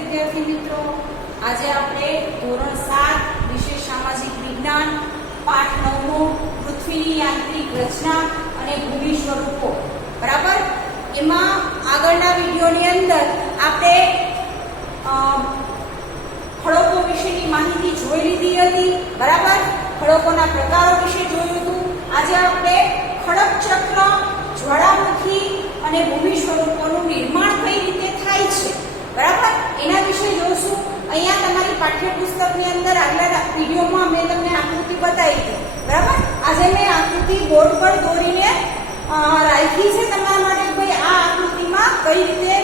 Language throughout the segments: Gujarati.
વિદ્યાર્થી મિત્રો, આજે આપણે ધોરણ 7 વિષય સામાજિક વિજ્ઞાન પાઠ 9 પૃથ્વીની યાંત્રિક રચના અને ભૂમિ સ્વરૂપો બરાબર એમાં આગળના વિડિયોની અંદર આપણે ખડકો વિશેની માહિતી જોઈ લીધી હતી બરાબર. ખડકોના પ્રકારો વિશે જોયું હતું. આજે આપણે ખડક ચક્ર, જ્વાળામુખી અને ભૂમિ સ્વરૂપોનું નિર્માણ કઈ રીતે થાય છે બરાબર એના વિશે જોશું. અહીંયા તમારી પાઠ્યપુસ્તકની અંદર આગલા વિડીયોમાં મેં તમને આકૃતિ બતાવી હતી બરાબર. આજે મેં આકૃતિ બોર્ડ પર દોરીને રાખી છે તમારા માટે. ભાઈ આ આકૃતિમાં કઈ રીતે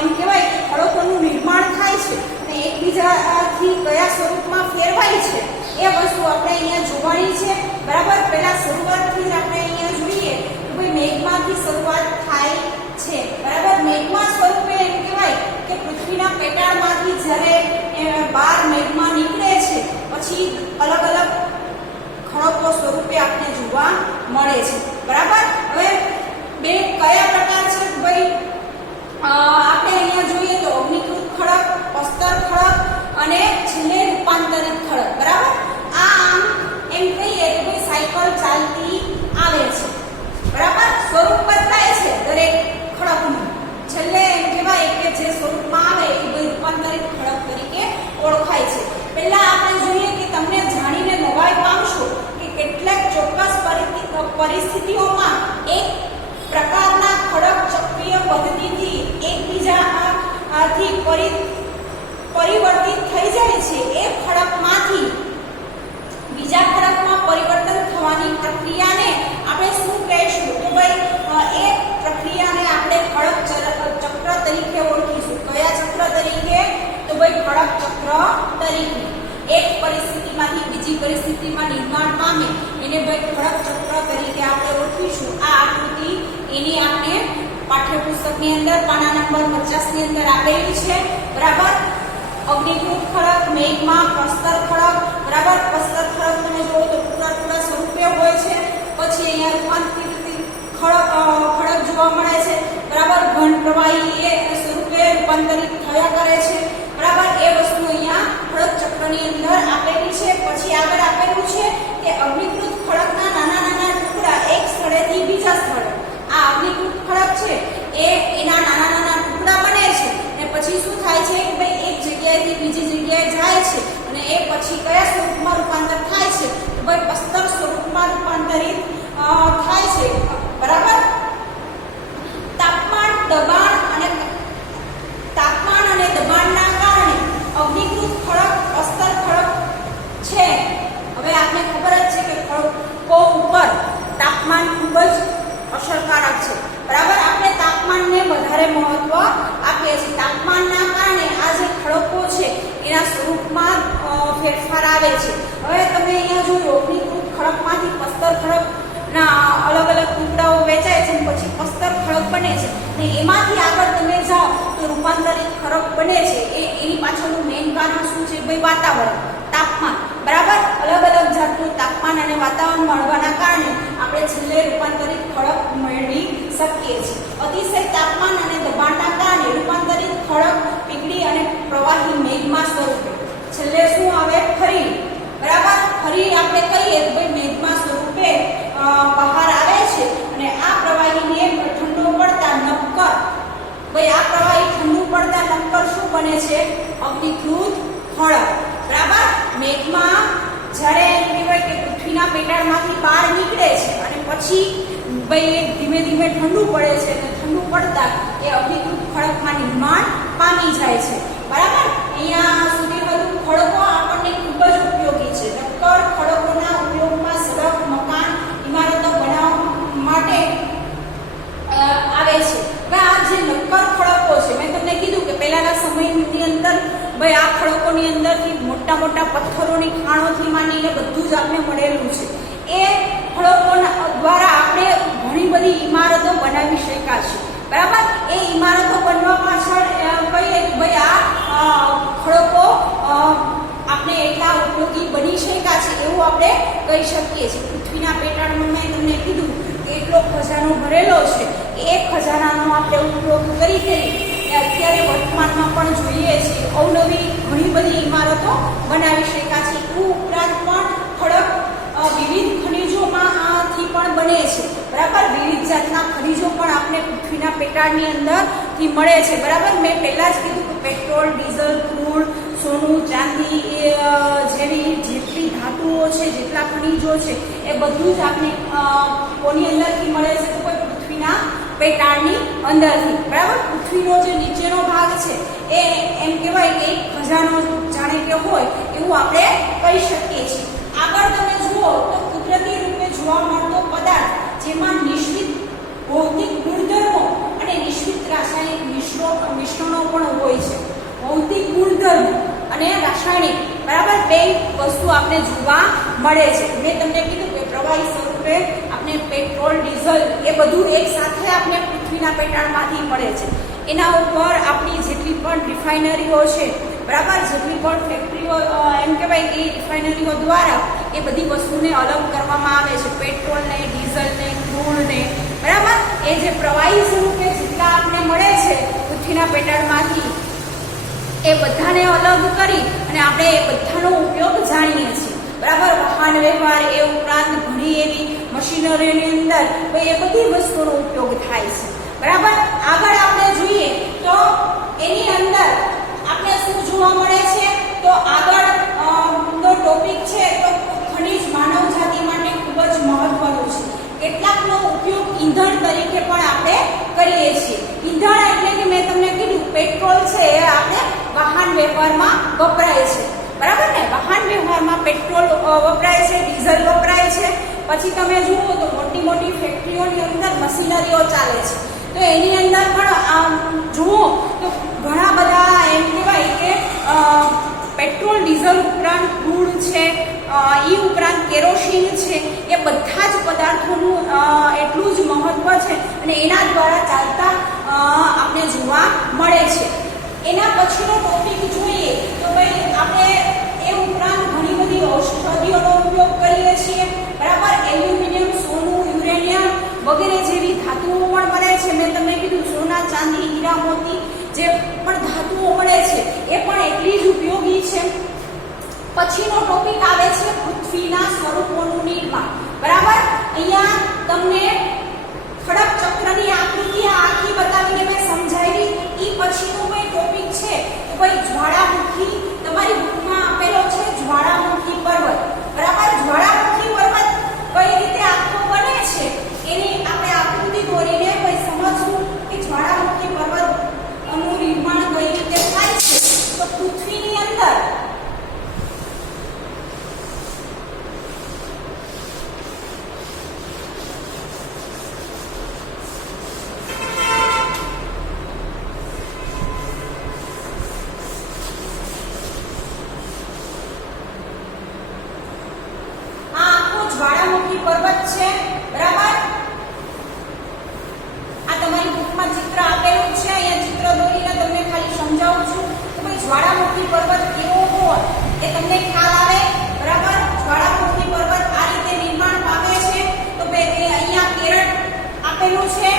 એમ કહેવાય કે ખડકોનું નિર્માણ થાય છે અને એકબીજાથી કયા સ્વરૂપમાં ફેરવાય છે એ વસ્તુ આપણે અહીંયા જોવાની છે બરાબર. પહેલા શરૂઆતથી જ આપણે અહીંયા જોઈએ કે ભાઈ મેઘમાંથી શરૂઆત થાય છે બરાબર. મેઘમા સ્વરૂપે એમ કહેવાય કે પૃથ્વીના પેટાળમાંથી જ્યારે બહાર મેઘમા નીકળે છે પછી અલગ અલગ ખડકો સ્વરૂપે આપણે જોવા મળે છે બરાબર. હવે બે કયા પ્રકાર છે ભાઈ આપણે અહીંયા જોઈએ તો અગ્નિકૃત ખડક, અસ્તર ખડક અને છેલ્લે રૂપાંતરિત ખડક બરાબર. આમ એમ કહીએ કે ભાઈ સાયકલ ચાલતી આવે છે બરાબર. સ્વરૂપ બદલાય છે દરેક ખડકનું. છેલ્લે એમ કહેવાય કે જે સ્વરૂપમાં આવે એ ભાઈ રૂપાંતરિત ખડક તરીકે ઓળખાય છે. પહેલા આપણે જોઈએ કે તમને જાણીને નવાઈ પામશો કે કેટલાક ચોક્કસ પરિસ્થિતિઓમાં એક પ્રકારના ખડક ચક્રીય પદ્ધતિથી એકબીજાથી પરિવર્તિત થઈ જાય છે. એ ખડકમાંથી બીજા ખડકમાં પરિવર્તન થવાની પ્રક્રિયાને આપણે શું કહીશું તો ભાઈ એ પ્રક્રિયાને આપણે ખડક ચક્ર તરીકે ઓળખીશું. કયા ચક્ર તરીકે તો ભાઈ ખડક ચક્ર તરીકે. એક પરિસ્થિતિમાંથી બીજી પરિસ્થિતિમાં નિર્માણ પામે એને ભાઈ ખડક ચક્ર તરીકે આપણે ઓળખીશું. આ આકૃતિ એની આપણે પાઠ્યપુસ્તકની અંદર પાના નંબર 50 ની અંદર આપેલી છે બરાબર. અગ્નિકૃત ખડક, મેઘમા, પ્રસ્તર ખડક બરાબર. પ્રસ્તર ખડક તમે જુઓ તો ટુકડા સ્વરૂપે હોય છે. પછી અહીંયા રૂપાંતરિત ખડક જોવા મળે છે બરાબર. ઘન પ્રવાહી એ સ્વરૂપે રૂપાંતરિત થયા કરે છે બરાબર. એ વસ્તુ અહીંયા ખડક ચક્રની અંદર આપેલી છે. પછી આગળ આપેલું છે કે અગ્નિકૃત ખડકના નાના નાના ટુકડા એક સ્થળેથી બીજા સ્થળે. આ અગ્નિકૃત ખડક છે એ એના નાના નાના ટુકડા બને છે અને પછી શું થાય છે કે ભાઈ એક જગ્યાએથી બીજી જગ્યાએ જાય છે અને એ પછી કયા સ્વરૂપમાં રૂપાંતર થાય છે તો ભાઈ અસ્તર સ્વરૂપમાં રૂપાંતરિત થાય છે બરાબર. તાપમાન અને દબાણના કારણે અગ્નિકૃત ખડક અસ્તર ખડક છે. હવે આપને ખબર જ છે કે ખડકો ઉપર તાપમાન ખૂબ જ અસરકારક છે બરાબર. આપણે તાપમાનને વધારે મહત્વ આપીએ છીએ. તાપમાનના કારણે આ જે ખડકો છે એના સ્વરૂપમાં ફેરફાર આવે છે. હવે તમે અહીંયા જોયું અગ્નિકૃત ખડકમાંથી અસ્તર ખડકના અલગ અલગ ટુકડાઓ વેચાય છે પછી અસ્તર ખડક બને છે અને એમાંથી આગળ તમે જાઓ તો રૂપાંતરિત ખડક બને છે. એની પાછળનું મેઇન કારણ શું છે ભાઈ વાતાવરણ, તાપમાન બરાબર. અલગ અલગ જાતનું તાપમાન અને વાતાવરણ મળવાના કારણે આપણે છેલ્લે રૂપાંતરિત ખડક મેળવી શકીએ છીએ. અતિશય તાપમાન અને દબાણના કારણે રૂપાંતરિત ખડક પીગળી અને પ્રવાહી મેઘમા સ્વરૂપે છેલ્લે શું આવે ફરી બરાબર. ફરી આપણે કહીએ તો ભાઈ મેઘમા સ્વરૂપે બહાર આવે છે અને આ પ્રવાહીને ઠંડો પડતા નક્કર ભાઈ આ પ્રવાહી ઠંડુ પડતા નક્કર શું બને છે અગ્નિકૃત ખડક બરાબર. મેઘમા જ્યારે એમ કહેવાય કે પૃથ્વીના પેટાળમાંથી બહાર નીકળે છે અને પછી ભાઈ ધીમે ધીમે ઠંડુ પડે છે અને ઠંડુ પડતા એ અગ્નિકૃત ખડકમાં નિર્માણ પામી જાય છે બરાબર. અહીંયા સુધી બધું ખડકો આપણને ખૂબ જ ઉપયોગી છે. નક્કર ખડકોના ઉપયોગમાં સડક, મકાન, ઇમારતો બનાવવા માટે આવે છે. હવે આ જે નક્કર ખડકો છે મેં તમને કીધું કે પહેલાના સમયની અંદર ભાઈ આ ખડકોની અંદરથી મોટા મોટા પથ્થરોની ખાણોથી માંડીને બધું જ આપણે મળેલું છે. એ ખડકોના દ્વારા આપણે ઘણી બધી ઇમારતો બનાવી શક્યા છે બરાબર. એ ઇમારતો બનવા પાછળ કહીએ કે ભાઈ આ ખડકો આપણે એટલા ઉપયોગી બની શક્યા છે એવું આપણે કહી શકીએ છીએ. પૃથ્વીના પેટાળમાં મેં તમને કીધું કે એટલો ખજાનો ભરેલો છે. એ ખજાનાનો આપણે ઉપયોગ કરી અત્યારે વર્તમાનમાં પણ જોઈએ જોઈએ છીએ અવનવી ઘણી બધી ઇમારતો બનાવી શક્યા છે. ઉપરાંત પણ ખડક વિવિધ ખનિજોમાંથી પણ બને છે. બરાબર, વિવિધ જાતના ખનિજો પણ આપણે પૃથ્વીના પેટાળની અંદરથી મળે છે. બરાબર, મેં પહેલા જ કીધું કે પેટ્રોલ, ડીઝલ, ક્રૂડ, સોનું, ચાંદી જેવી જેટલી ધાતુઓ છે, જેટલા ખનિજો છે, એ બધું જ આપણે કોની અંદરથી મળે છે? તો કોઈ પૃથ્વીના પેટાળની અંદરથી. બરાબર, પૃથ્વીનો જે નીચેનો ભાગ છે એ એમ કહેવાય કે એક ખજાનો જાણે કે હોય એવું આપણે કહી શકીએ છીએ. આગળ તમે જુઓ તો કુદરતી રૂપે જોવા મળતો પદાર્થ જેમાં નિશ્ચિત ભૌતિક ગુણધર્મો અને નિશ્ચિત રાસાયણિક મિશ્રણો પણ હોય છે. ભૌતિક ગુણધર્મો અને રાસાયણિક, બરાબર, બે વસ્તુ આપણે જોવા મળે છે. મેં તમને કીધું કે પ્રવાહી સ્વરૂપે આપણે પેટ્રોલ, ડીઝલ એ બધું એક સાથે આપણે પૃથ્વીના પેટાળમાંથી મળે છે. એના ઉપર આપણી જેટલી પણ રિફાઇનરીઓ છે, બરાબર, જેટલી પણ ફેક્ટરીઓ એમ કહેવાય કે રિફાઇનરીઓ દ્વારા એ બધી વસ્તુને અલગ કરવામાં આવે છે. પેટ્રોલને, ડીઝલને, ક્રૂડને, બરાબર, એ જે પ્રવાહી સ્વરૂપે જેટલા આપણે મળે છે પૃથ્વીના પેટાળમાંથી, એ બધાને અલગ કરી અને આપણે એ બધાનો ઉપયોગ જાણીએ છીએ. બરાબર, વાહન વ્યવહાર એ ઉપરાંત ઘણી એવી મશીનરીની અંદર એ બધી વસ્તુનો ઉપયોગ થાય છે. બરાબર, આગળ આપણે જોઈએ તો એની અંદર આપણે શું જોવા મળે છે? તો આગળ નો ટોપિક છે તો ખનિજ માનવ જાતિ માટે ખૂબ જ મહત્વનું છે. કેટલાકનો ઉપયોગ ઈંધણ તરીકે પણ આપણે કરીએ છીએ. ઈંધણ એટલે કે મેં તમને કીધું પેટ્રોલ છે એ આપણે વાહન વ્યવહારમાં વપરાય છે. બરાબર ને, વાહન વ્યવહારમાં પેટ્રોલ વપરાય છે, ડીઝલ વપરાય છે. પછી તમે જુઓ તો મોટી મોટી ફેક્ટરીઓની અંદર મશીનરીઓ ચાલે છે, તો એની અંદર પણ જુઓ તો ઘણા બધા એમ કહેવાય કે પેટ્રોલ, ડીઝલ ઉપરાંત ક્રૂડ છે, એ ઉપરાંત કેરોસીન છે, એ બધા જ પદાર્થોનું એટલું જ મહત્વ છે અને એના દ્વારા ચાલતા આપણે જોવા મળે છે. એના પછીનો ટોપિક જોઈએ તો ભાઈ આપણે એ ઉપરાંત ઘણી બધી ઔષધિઓનો ઉપયોગ કરીએ છીએ. બરાબર, એલ્યુમિનિયમ, સોનું, યુરેનિયમ વગેરે જેવી ધાતુઓ પણ મળે છે. મેં તમને કીધું સોના, ચાંદી, હીરા, મોતી જે પણ ધાતુઓ મળે છે એ પણ એટલી જ ઉપયોગી છે. પછીનો ટોપિક આવે છે પૃથ્વીના સ્વરૂપોનું નિર્માણ. બરાબર, અહીંયા તમને ખડક ચક્રની આકૃતિ આખી બતાવીને મેં સમજાવી. એ પછીનો કોઈ ટોપિક છે તો ભાઈ જ્વાળામુખી, તમારી બુકમાં આપેલો છે જ્વાળામુખી પર્વત. બરાબર, જ્વાળામુખી પર્વત કઈ રીતે આખો બને છે એની આપણે આકૃતિ દોરીને ભાઈ સમજવું કે જ્વાળામુખી પર્વતનું નિર્માણ કઈ રીતે થાય છે. તો પૃથ્વીની અંદર જ્વાળામુખી પર્વત છે. બરાબર, આ તમારી બુકમાં ચિત્ર આપેલું છે. અહીંયા ચિત્ર દોરીને તમને ખાલી સમજાવું છું કે ભાઈ જ્વાળામુખી પર્વત કેવો હોય એ તમને ખ્યાલ આવે. બરાબર, જ્વાળામુખી પર્વત આ રીતે નિર્માણ પામે છે. તો અહીંયા કેરળ આપેલું છે.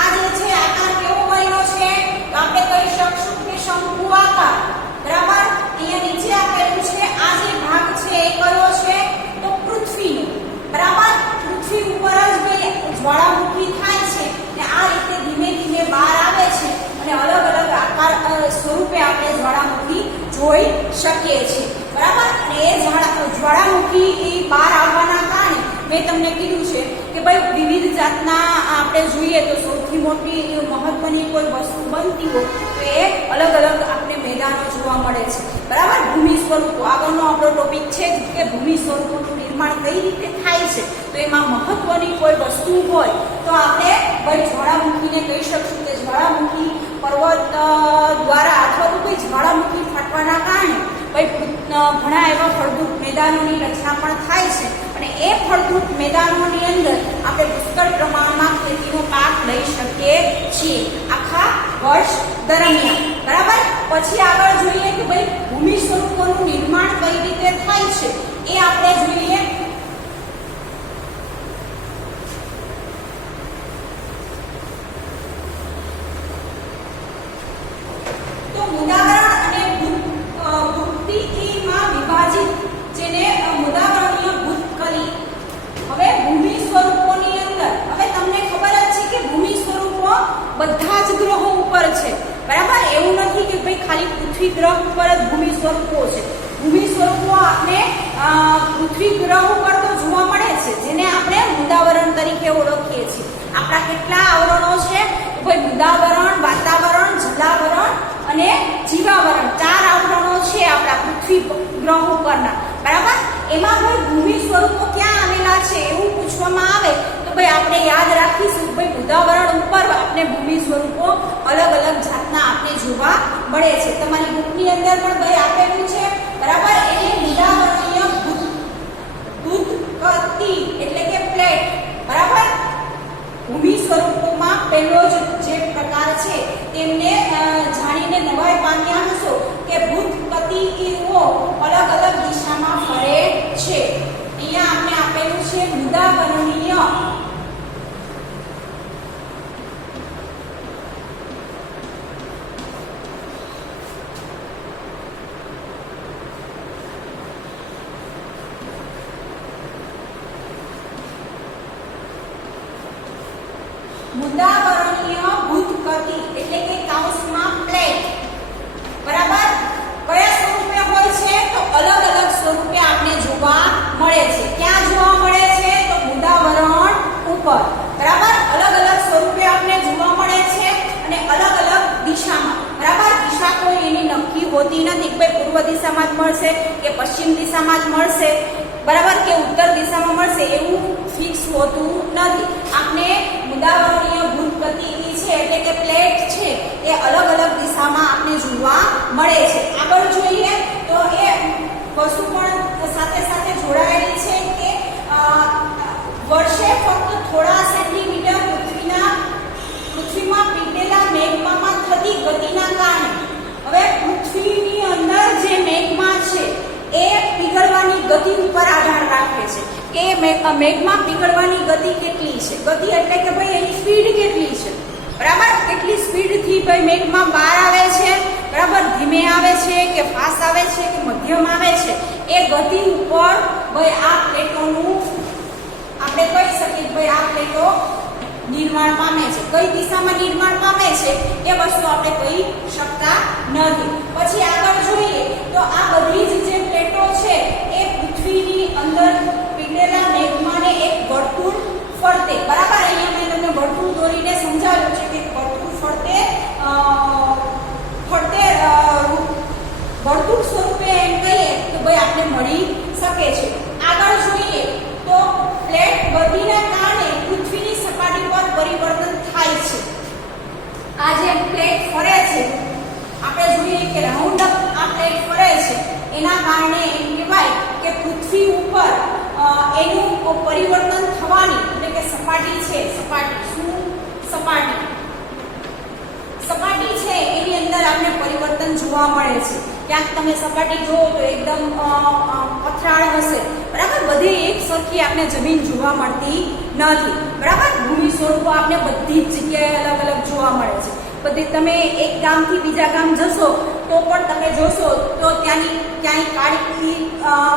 આ જે છે આકાર કેવો બન્યો છે તો આપણે કહી શકશું કે શંકુ આકાર. બરાબર, અહીંયા નીચે આપેલું છે આ જે ભાગ છે એ કયો છે તો પૃથ્વીનો. બરાબર, પૃથ્વી ઉપર જ જ્વાળામુખી થાય છે ને આ રીતે ધીમે ધીમે બહાર આવે છે અને અલગ અલગ આકાર સ્વરૂપે આપણે જ્વાળામુખી જોઈ શકીએ છીએ. બરાબર, અને એ જ્વાળામુખી બહાર આવવાના કારણે મેં તમને કીધું છે કે ભાઈ વિવિધ જાતના આપણે જોઈએ તો સૌથી મોટી મહત્વની કોઈ વસ્તુ બનતી હોય તો એ અલગ અલગ આપણે મેદાનો જોવા મળે છે. બરાબર, ભૂમિ સ્વરૂપો આગળનો આપણો ટોપિક છે કે ભૂમિ સ્વરૂપોનું નિર્માણ કઈ રીતે થાય છે. તો એમાં મહત્વની કોઈ વસ્તુ હોય તો આપણે ભાઈ જ્વાળામુખીને કહી શકશું કે જ્વાળામુખી પર્વત દ્વારા અથવા તો કોઈ જ્વાળામુખી ફાટવાના કારણે ભાઈ ઘણા એવા ફળદ્રુપ મેદાનોની રચના પણ થાય છે અને એ ફળદ્રુપ મેદાનોની અંદર આપણે પુષ્કળ પ્રમાણમાં ખેતીનો પાક લઈ શકીએ છીએ આખા વર્ષ દરમિયાન. બરાબર, પછી આગળ જોઈએ કે ભાઈ ભૂમિ સ્વરૂપોનું નિર્માણ કઈ રીતે થાય છે એ આપણે જોઈએ. તો મુદાવરણ અને ભૂતિમાં વિભાજિત, જેને મુદાવરણીય ભૂતકલી. હવે ભૂમિ સ્વરૂપોની અંદર હવે તમને ખબર જ છે કે ભૂમિ સ્વરૂપો બધા જ ગ્રહો ઉપર છે, બરાબર. એવું નથી કે ભાઈ ખાલી પૃથ્વી ગ્રહ ઉપર જ ભૂમિ સ્વરૂપો છે. ભૂમિ સ્વરૂપો આપણે પૃથ્વી ગ્રહ ઉપર તો જોવા મળે છે, જેને આપણે મુદાવરણ તરીકે ઓળખીએ છીએ. આપણા કેટલા આવરણો છે? ભાઈ મુદાવરણ, વાતાવરણ, જલાવરણ અને જીવાવરણ, 4 આવરણો છે આપણા પૃથ્વી ગ્રહ ઉપરના, બરાબર. એમાં ભાઈ ભૂમિ સ્વરૂપો ક્યાં આવેલા છે એવું પૂછવામાં આવે તો ભાઈ આપણે યાદ રાખીશું ભાઈ મુદાવરણ ઉપર આપણે ભૂમિ સ્વરૂપો અલગ અલગ જાતના આપણે જોવા મળે છે. તમારી બુકની અંદર પણ ભાઈ આપેલું છે, બરાબર. એને મુદાવરણીય ભૂતકતી એટલે કે પ્લેટ, બરાબર. ભૂમિ સ્વરૂપોમાં પહેલો જે પ્રકાર છે તેમને જાણીને નવાઈ પામ્યા હશો કે ભૂતકતીઓ અલગ અલગ દિશામાં ફરે છે. અહીંયા આપણે આપેલું છે મુદાવરણીય મુદાવરણીય ભૂતકતી એટલે કે કૌંસમાં પ્લેટ, બરાબર. કયા સ્વરૂપે હોય છે? તો અલગ અલગ સ્વરૂપે આપણે જોવા મળે છે. ક્યાં જોવા મળે છે? તો મુદાવરણ ઉપર, બરાબર. અલગ અલગ સ્વરૂપે આપણે જોવા મળે છે અને અલગ અલગ દિશામાં, બરાબર. દિશા કોઈ એની નક્કી હોતી નથી કે પૂર્વ દિશામાં જ મળશે કે પશ્ચિમ દિશામાં જ મળશે, બરાબર, કે ઉત્તર દિશામાં મળશે, એવું ફિક્સ હોતું નથી. આપણે મુદાવરણીય ભૂતકતી છે એટલે કે પ્લેટ છે એ અલગ અલગ દિશામાં આપણે જોવા મળે છે. આગળ જોઈએ તો એ વસ્તુ પણ સાથે સાથે જોડાયેલી છે કે વર્ષે ફક્ત થોડા સેન્ટીમીટર પૃથ્વીમાં પીગળેલા મેઘમામાં થતી ગતિના કારણે, હવે પૃથ્વીની અંદર જે મેઘમા છે એ પીગળવાની ગતિ ઉપર આધાર રાખે છે કે મેઘમાં પીગળવાની ગતિ કેટલી છે. ગતિ એટલે કે ભાઈ એની સ્પીડ કેટલી છે, બરાબર. કેટલી સ્પીડથી ભાઈ મેઘમાં બહાર આવે છે, બરાબર, ધીમે આવે છે કે ફાસ્ટ આવે છે કે મધ્યમ આવે છે, એ ગતિ ઉપર ભાઈ આ પ્લેટોનું આપણે કહી શકીએ કે ભાઈ આ પ્લેટો નિર્માણ પામે છે. કઈ દિશામાં નિર્માણ પામે છે એ વસ્તુ આપણે કહી શકતા નથી. પછી આગળ જોઈએ તો આ બધી જ જે પ્લેટો છે એ પૃથ્વીની અંદર પીગળેલા મેઘમાને એક વર્તુળ ફરતે, બરાબર. અહીંયા મેં તમને વર્તુળ દોરીને સમજાવ્યું છે કે વર્તુળ ફરતે વર્તુળ સ્વરૂપે એમ કહીએ તો ભાઈ આપણે મળી શકે છે. આગળ જોઈએ તો પ્લેટ ગતિના કારણે પૃથ્વીની સપાટી પર પરિવર્તન થાય છે. આ જે પ્લેટ ફરે છે આપણે જોઈએ કે રાઉન્ડ અપ આ પ્લેટ ફરે છે, એના કારણે એમ કહેવાય કે પૃથ્વી ઉપર એનું પરિવર્તન થવાની એટલે કે સપાટી છે, સપાટી છે એની અંદર આપણે પરિવર્તન જોવા મળે છે. ક્યાંક તમે સપાટી જુઓ તો એકદમ પથરાળ હશે, બરાબર. બધી એક સરખી આપણે જમીન જોવા મળતી નથી, બરાબર. ભૂમિ સ્વરૂપો આપણે બધી જ જગ્યાએ અલગ અલગ જોવા મળે છે. બધી તમે એક ગામથી બીજા ગામ જશો તો પણ તમે જોશો તો ત્યાંની ક્યાંય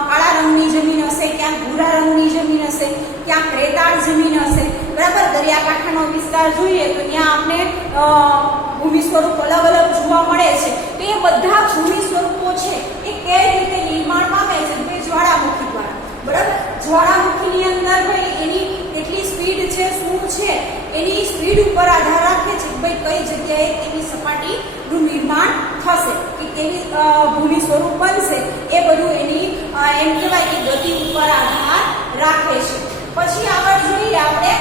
કાળા રંગની જમીન હશે, ક્યાંક ભૂરા રંગની જમીન હશે, ક્યાંક રેતાળ જમીન હશે, બરાબર. દરિયાકાંઠાનો વિસ્તાર જોઈએ તો ત્યાં આપણે ભૂમિ સ્વરૂપ અલગ અલગ જોવા મળે છે. તો એ બધા ભૂમિ સ્વરૂપો છે એ કઈ રીતે નિર્માણ પામે છે? તે જ્વાળામુખી દ્વારા, બરાબર. જ્વાળામુખીની અંદર ભાઈ એની કેટલી સ્પીડ છે, શું છે, એની સ્પીડ ઉપર આધાર રાખે છે ભાઈ કઈ જગ્યાએ તેની સપાટીનું નિર્માણ થશે કે કેવી ભૂમિ સ્વરૂપ બનશે. એ બધું એની એમ કહેવાય કે ગતિ ઉપર આધાર રાખે છે. પછી આગળ જોઈએ આપણે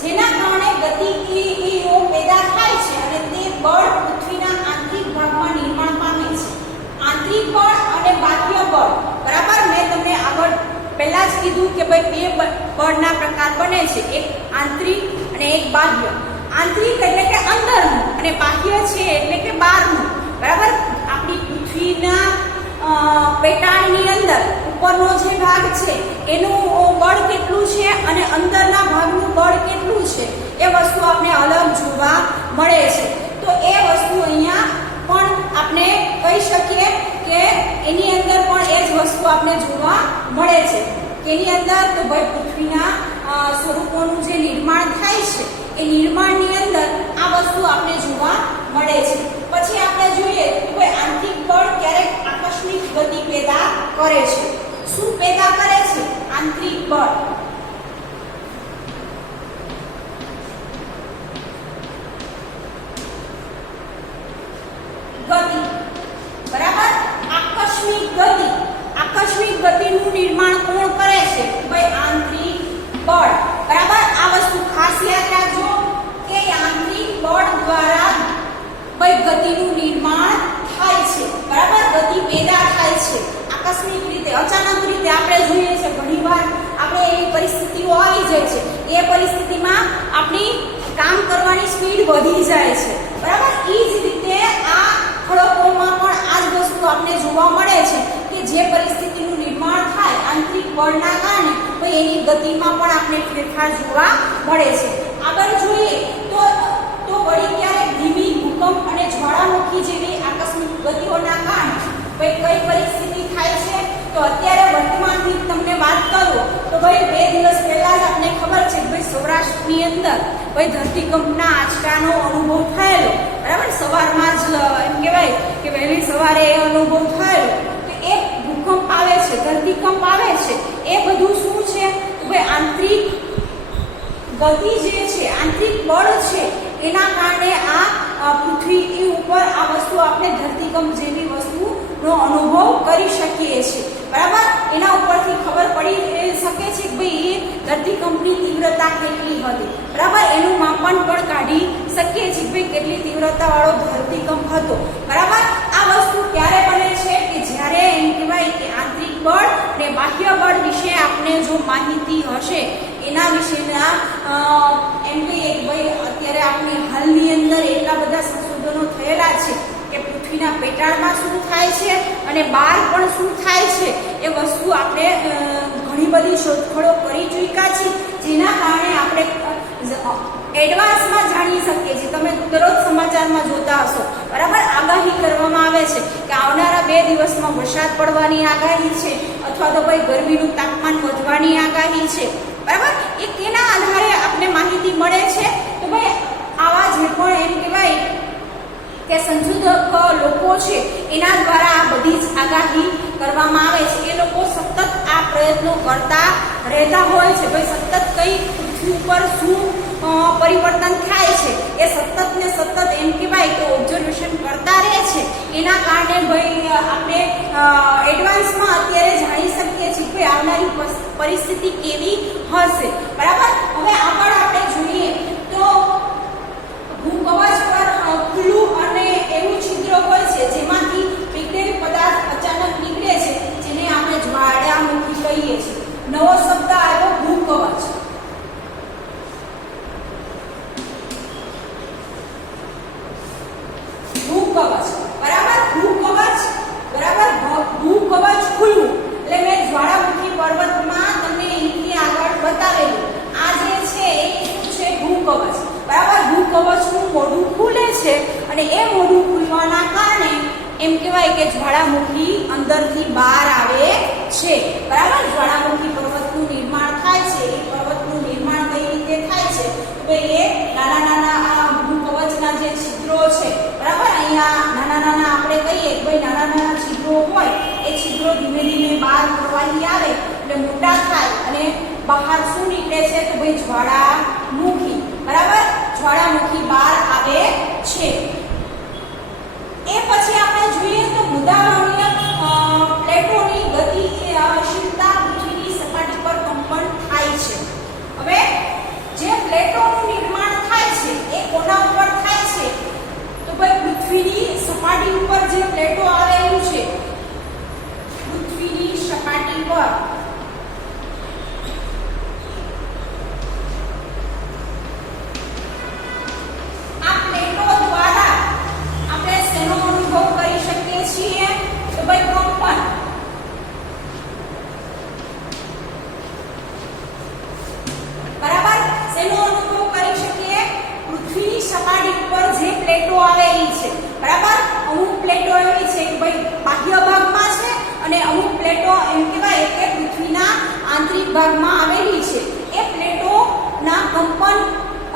જેના કારણે ગતિકીઓ પેદા થાય છે અને તે બળ પૃથ્વીના આંતરિક ભાગમાં નિર્માણ પામે છે. આંતરિક બળ અને બાહ્ય બળ, બરાબર. મેં તમને આગળ પહેલા જ કીધું કે ભાઈ બે બળના પ્રકાર બને છે, એક આંતરિક અને એક બાહ્ય. આંતરિક એટલે કે અંદરનું અને બાહ્ય છે એટલે કે બહારનું, બરાબર. આપણી પૃથ્વીના પેટાળની અંદર ઉપરનો જે ભાગ છે એનું બળ કેટલું છે અને અંદરના ભાગનું બળ કેટલું છે એ વસ્તુ આપણે અલગ જોવા મળે છે. તો એ વસ્તુ અહીંયા પણ આપણે કહી શકીએ કે એની અંદર પણ એ જ વસ્તુ આપણે જોવા મળે છે. એની અંદર તો ભાઈ પૃથ્વીના સ્વરૂપોનું જે નિર્માણ થાય છે એ નિર્માણની અંદર આ વસ્તુ આપણે જોવા મળે છે. પછી આપણે જોઈએ કે ભાઈ આંતરિક બળ ક્યારેક આકસ્મિક ગતિ પેદા કરે છે. શું પેદા કરે છે? આંતરિક બળ. ગતિ, બરાબર. આકસ્મિક ગતિ. આકસ્મિક ગતિનું નિર્માણ કોણ કરે છે? ભાઈ આંતરિક બળ. બરાબર. આ વસ્તુ ખાસ યાદ રાખજો કે આંતરિક બળ દ્વારા ભાઈ ગતિનું નિર્માણ થાય છે. બરાબર. ગતિ પેદા થાય છે આકસ્મિક રીતે, અચાનક રીતે. આપણે જોઈએ છે ઘણીવાર આપણે એવી પરિસ્થિતિઓ આવી જાય છે, એ પરિસ્થિતિમાં આપણી કામ કરવાની સ્પીડ વધી જાય છે. બરાબર. એ જ રીતે આ ખડકોમાં પણ આ જ વસ્તુ આપણે જોવા મળે છે કે જે પરિસ્થિતિનું નિર્માણ થાય આંતરિક બળના કારણે ભાઈ એની ગતિમાં પણ આપણે ફેરફાર જોવા મળે છે. આગળ જોઈએ તો વળી ક્યારેક ધીમી ભૂકંપ અને જ્વાળામુખી જેવી આકસ્મિક ગતિઓના કારણે ભાઈ કઈ પરિસ્થિતિ થાય છે? તો અત્યારે વર્તમાનની તમને વાત કરું તો ભાઈ 2 દિવસ પહેલા જ આપને ખબર છે કે ભાઈ સૌરાષ્ટ્રની અંદર ભાઈ ધરતીકંપના આંચકાનો અનુભવ થયેલો. બરાબર. સવારમાં જ એમ કહેવાય કે વહેલી સવારે એ અનુભવ થયેલો. તો એક ભૂકંપ આવે છે, ધરતીકંપ આવે છે, એ બધું શું છે? ભાઈ આંતરિક ગતિ જે છે, આંતરિક બળ છે, એના કારણે આ પૃથ્વી ઉપર આ વસ્તુ આપણે ધરતીકંપ જેવી વસ્તુનો અનુભવ કરી શકીએ છીએ. બરાબર. એના ઉપરથી ખબર પડી શકે છે કે ભાઈ એ ધરતીકંપની તીવ્રતા કેટલી હતી. બરાબર. એનું માપન પણ કાઢી શકીએ છીએ કે ભાઈ કેટલી તીવ્રતા વાળો ધરતીકંપ હતો. બરાબર. આ વસ્તુ ક્યારે બને છે કે જ્યારે એમ કહેવાય કે આંતરિક બળ અને બાહ્ય બળ વિશે આપણે જો માહિતી હશે, એના વિશેના એમ કહીએ કે ભાઈ અત્યારે આપણે હાલની અંદર એટલા બધા સંશોધનો થયેલા છે કે પૃથ્વીના પેટાળમાં શું થાય છે અને બહાર પણ શું થાય છે એ વસ્તુ આપણે ઘણી બધી શોધખોળો કરી ચૂક્યા છીએ, જેના કારણે આપણે એડવાન્સમાં જાણી શકીએ છીએ. તમે દરરોજ સમાચારમાં જોતા હશો. બરાબર. આગાહી કરવામાં આવે છે કે આવનારા 2 દિવસમાં વરસાદ પડવાની આગાહી છે અથવા તો ભાઈ ગરમીનું તાપમાન વધવાની આગાહી છે. બરાબર. એ કેના આધારે આપને માહિતી મળે છે? તો ભાઈ આવા જે પણ એમ કહેવાય કે સંશોધક લોકો છે એના દ્વારા આ બધી જ આગાહી કરવામાં આવે છે. એ લોકો સતત આ પ્રયત્નો કરતા રહેતા હોય છે. ભાઈ સતત કઈ પૃથ્વી ઉપર શું પરિવર્તન થાય છે એ સતત ને સતત એમ કહેવાય કે ઓબ્ઝર્વેશન કરતા રહે છે. એના કારણે ભાઈ આપણે એડવાન્સમાં અત્યારે જાણી શકીએ છીએ કે આવનારી પરિસ્થિતિ કેવી હશે. બરાબર. હવે આગળ આપણે જોઈએ તો ભૂકવચ પર ખુલ્લું અને એવું છિદ્ર હોય છે જેમાંથી પીગળેલ પદાર્થ અચાનક નીકળે છે, જેને આપણે જ્વાળામુખી કહીએ છીએ. નવો શબ્દ આવ્યો ભૂકવચ. ભૂકવચ. બરાબર. ભૂકવચ. બરાબર. ભૂકવચ ખુલ્લું એટલે મેં જ્વાળામુખી પર્વતમાં તમને એની આગળ બતાવેલું. આ જે છે એ શું છે? ભૂકવચ. બરાબર. ભૂકવચનું મોઢું ખુલે છે અને એ મોઢું ખુલવાના કારણે એમ કહેવાય કે જ્વાળામુખી અંદરથી બહાર આવે છે. બરાબર. જ્વાળામુખી પર્વતનું નિર્માણ થાય છે. એ પર્વતનું નિર્માણ કઈ રીતે થાય છે? તો એ નાના નાના ભૂકવચના જે છિદ્રો છે, બરાબર, અહીંયા નાના નાના આપણે કહીએ કે ભાઈ નાના નાના છિદ્રો હોય, એ છિદ્રો ધીમે ધીમે બહાર પ્રવાહી આવે એટલે મોટા થાય અને બહાર શું નીકળે છે? તો ભાઈ જ્વાળામુખી. બરાબર. જ્વાળામુખી બહાર આવે છે. એ પછી આપણે જોઈએ તો મુદાવણીય પ્લેટોની ગતિશીલતા પૃથ્વીની સપાટી પર કંપન થાય છે. હવે જે પ્લેટોનું નિર્માણ થાય છે એ કોના ઉપર થાય છે? તો ભાઈ પૃથ્વીની સપાટી ઉપર જે પ્લેટો આવેલું છે, પૃથ્વીની સપાટી પર આ પ્લેટો દ્વારા આપણે શેનો અનુભવ કરી શકીએ છીએ? ભાઈ બાહ્ય ભાગમાં છે અને અમુક પ્લેટો એમ કહેવાય કે પૃથ્વીના આંતરિક ભાગમાં આવેલી છે. એ પ્લેટોના કંપન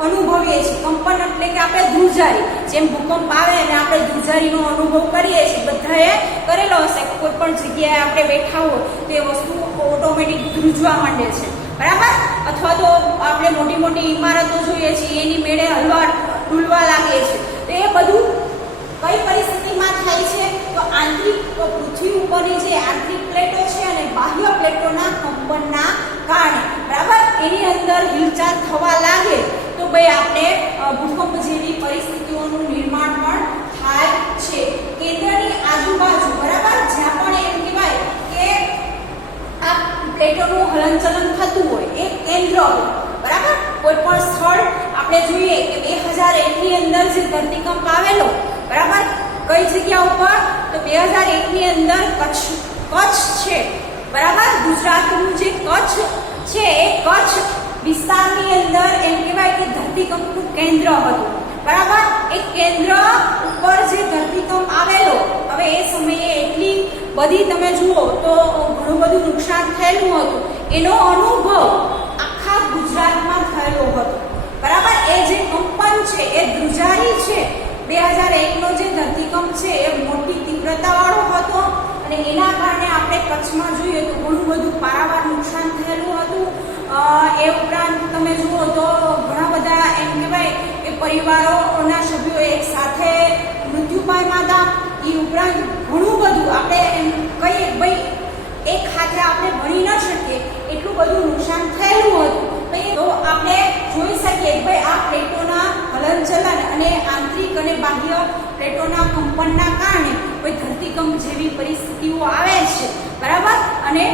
અનુભવીએ છીએ. કંપન એટલે કે આપણે ધ્રુજારી, જેમ ભૂકંપ આવે અને આપણે ધ્રુજારીનો અનુભવ કરીએ છીએ, બધાએ કરેલો હશે. કોઈ પણ જગ્યાએ આપણે બેઠા હોય તો એ વસ્તુ ઓટોમેટિક ધ્રુજવા માંડે છે, બરાબર. અથવા તો આપણે મોટી મોટી ઇમારતો જોઈએ છીએ, એની મેળે હલવા ડૂલવા લાગે છે. તો એ બધું કઈ પરિસ્થિતિમાં થાય છે? તો આંતરિક પૃથ્વી ઉપરની જે આંતરિક પ્લેટો છે અને બાહ્ય પ્લેટોના કંપનના કારણે, બરાબર. એની અંદર હિલચાલ થવા લાગે તો ભાઈ આપણે ભૂકંપ જેવી પરિસ્થિતિઓનું નિર્માણ પણ થાય છે. કેન્દ્રની આજુબાજુ, બરાબર, જ્યાં પણ એમ કહેવાય કે આ પ્લેટોનું હલનચલન થતું હોય એ કેન્દ્ર હોય, બરાબર. કોઈ પણ સ્થળ આપણે જોઈએ કે 2001 ની અંદર જે ધરતીકંપ આવેલો, બરાબર, કઈ જગ્યા ઉપર? તો 2001 ની અંદર કચ્છ છે, બરાબર. ગુજરાતનું જે કચ્છ છે એ કચ્છ વિસ્તારની અંદર એમ કહેવાય કે ધરતીકંપનું કેન્દ્ર હતું, બરાબર. એ કેન્દ્ર ઉપર જે ધરતીકંપ આવેલો, હવે એ સમયે એટલી બધી તમે જુઓ તો ઘણું બધું નુકસાન થયેલું હતું. એનો અનુભવ આખા ગુજરાતમાં થયેલો હતો, બરાબર. એ જે કંપન છે એ ધ્રુજારી છે. 2001 નો જે ધરતીકંપ છે એ મોટી તીવ્રતાવાળો હતો અને એના કારણે આપણે કચ્છમાં જોઈએ તો ઘણું બધું પારાવાર નુકસાન થયેલું હતું. એ ઉપરાંત તમે જુઓ તો ઘણા બધા એમ કહેવાય કે પરિવારોના સભ્યો એક સાથે મૃત્યુ પામ્યા હતા. એ ઉપરાંત ઘણું બધું આપણે એમ કહીએ ભાઈ એક હાથે આપણે ભણી ન શકીએ એટલું બધું નુકસાન થયેલું હતું. તો આપણે જોઈ શકીએ કે ભાઈ આ પ્લેટોના હલનચલન અને આંતરિક અને બાહ્ય પ્લેટોના કંપનના કારણે કોઈ ધરતીકંપ જેવી પરિસ્થિતિઓ આવે છે, બરાબર. અને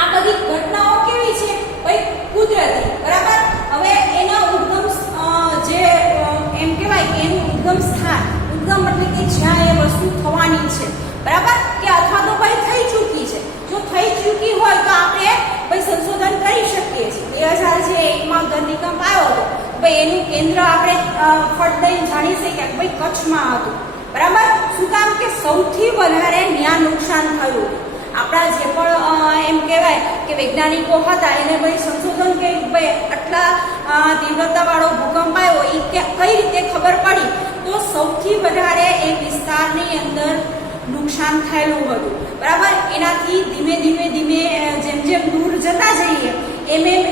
આ બધી ઘટનાઓ કેવી છે? ભાઈ કુદરતી, બરાબર. હવે એના ઉદ્ગમ જે એમ કહેવાય કે એનું ઉદ્ગમ સ્થાન, ઉદ્ગમ એટલે કે જ્યાં એ વસ્તુ થવાની છે, બરાબર, કે અથવા તો ભાઈ થઈ ચૂકી છે. જો થઈ ચૂકી હોય તો આપણે ભાઈ સંશોધન કરી શકીએ છીએ. 2001 માં ધરતીકંપ આવ્યો હતો, ભાઈ એનું કેન્દ્ર આપણે ફટ દઈને જાણી શકીએ કે ભાઈ કચ્છમાં હતું, બરાબર. શું કામ? કે સૌથી વધારે ત્યાં નુકસાન થયું. આપણા જે પણ એમ કહેવાય કે વૈજ્ઞાનિકો હતા એને ભાઈ સંશોધન કર્યું, ભાઈ આટલા તીવ્રતાવાળો ભૂકંપ આવ્યો એ કઈ રીતે ખબર પડી? તો સૌથી વધારે એ વિસ્તારની અંદર નુકસાન થયેલું હતું, બરાબર. એનાથી ધીમે ધીમે જેમ જેમ દૂર જતા જઈએ એમ એમ